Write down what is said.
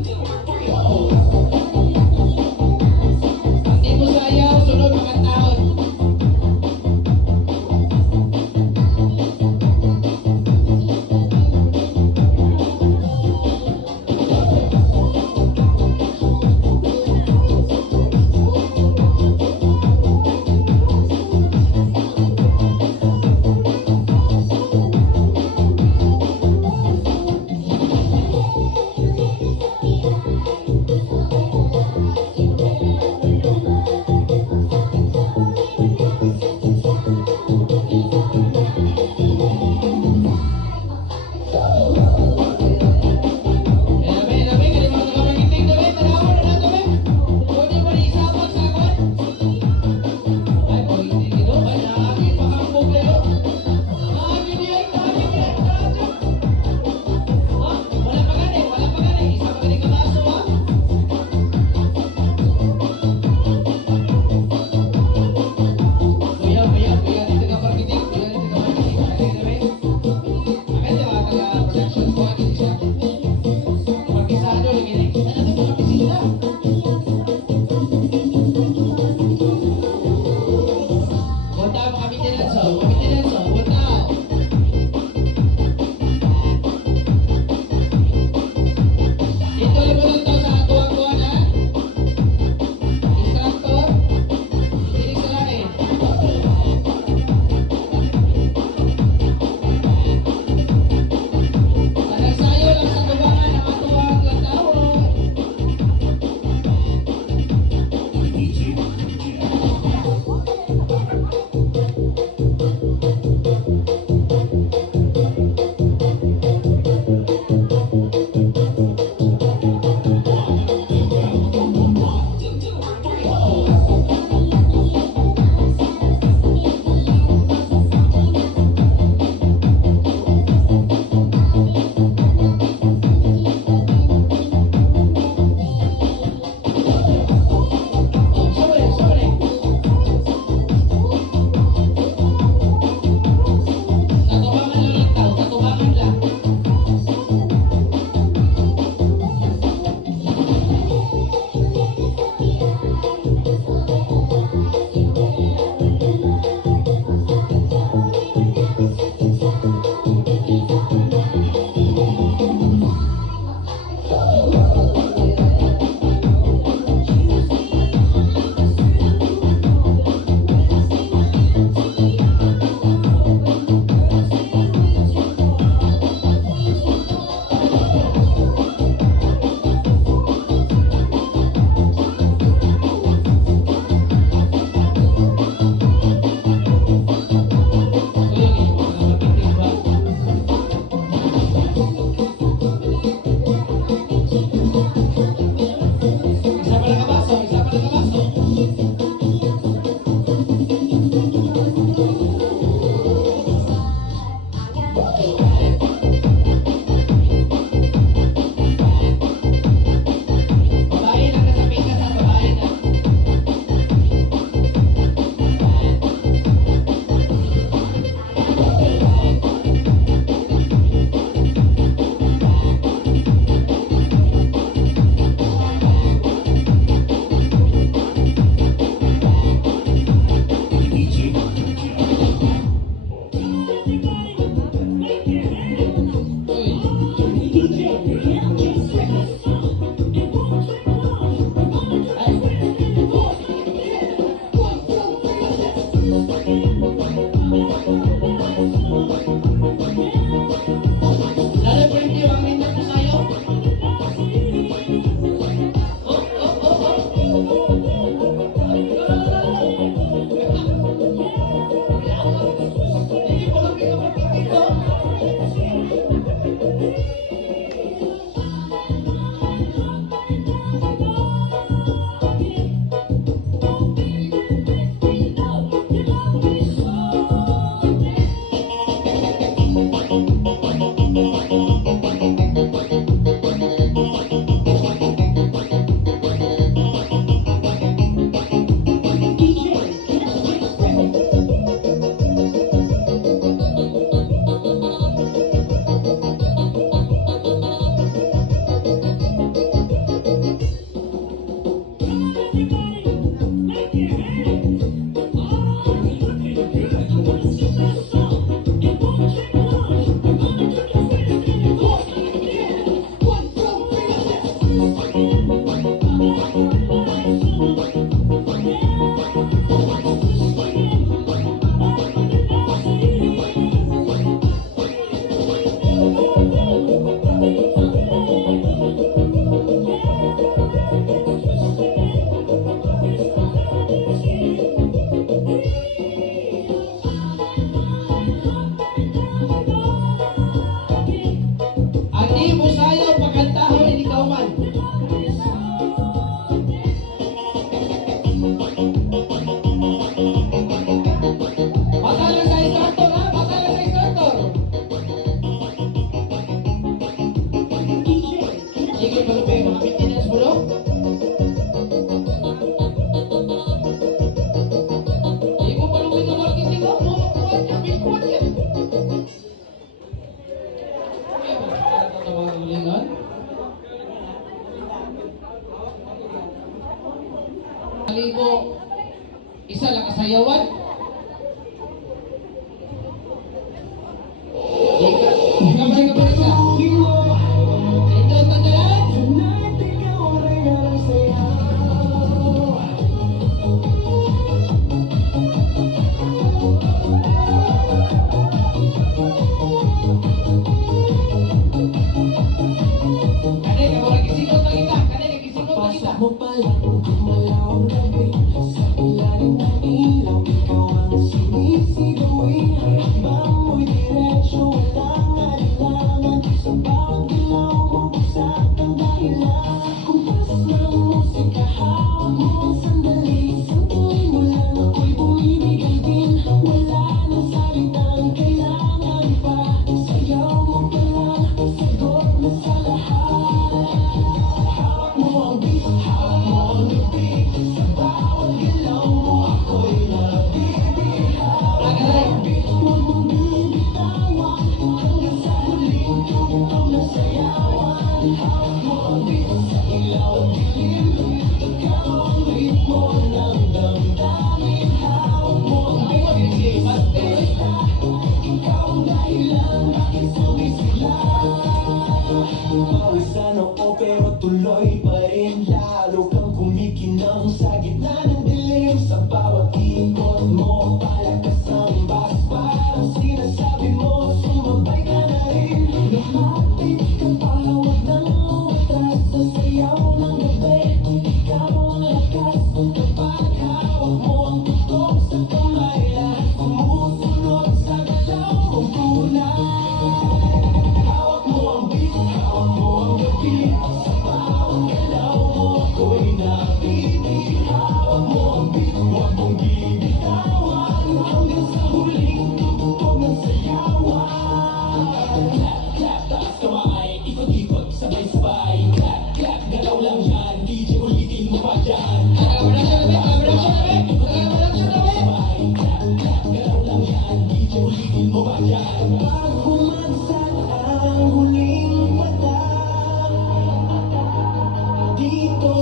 Hindi mo sayaw, sunod mga taon. Adi mo sayaw pagkantahon ni ikaw man. Matala sa instructor ha, matala sa instructor. Sige, palupay mga maintenance mo no? Hindi mo palupay ka marketing mo, kuwan yan, kuwan yan. Lingon. Kalibo, isa lang kasayawan. Kamay ka ba isa? Ito ang tandalan. Kanay, kamu lagi sikot na kita. Kanay, lagi sikot na kita. Mo pala gumalaw ang gabi sa ilalim ng ilaw, ikaw ang sinisigawin. Habang mo'y diretsyo, walang alinlangan. Sa bawat galaw mo, bagsak ang dahilan. Kumpas ng musika, hawak mo ang sandali. Santuin mo lang, ako'y bumibigay din. Wala nang salitang kailangan pa. Sayaw mo pa lang, sagot na sa lahat. Hawak mo ang beat, hawak mo ang beat. Sa bawat galaw mo, ako'y nabibihaw. Huwag mong bibitawan, hanggang sa huling tugtog ng sayawan. Hawak mo ang beat, sa ilaw at dilim. Ikaw ang ritmo ng damdamin. Hawak mo ang beat, basta ikaw ang dahilan, bakit sumisila? Pawisan ako pero tuloy pa rin. Lalo kang kumikinang sa gitna ng dilim. Sa bawat ikot mo, palakas ang bas. Parang sinasabi mo, sumabay ka na rin. Lumapit ka pa, huwag nang umatras. Sa sayaw ng gabi, ikaw ang lakas. Kapag hawak mo ang tutok sa kamay, lahat sumusunod sa galaw mong tunay. Hawak mo ang beat, hawak mo ang gabi. Sa bawat galaw mo, ako'y nabibihaw. Hawak mo ang beat, huwag mong bibitawan. Hanggang sa huling tugtog ng sayawan. Clap, clap, taas kamay, ikot-ikot, sabay-sabay. Clap, clap, galaw lang yan, DJ ulitin mo pa dyan. Collaboration na ba? Collaboration na ba? Collaboration na ba? Sabay, clap, clap, galaw lang yan, DJ ulitin mo pa dyan. Pag bumagsak ang huling mata, dito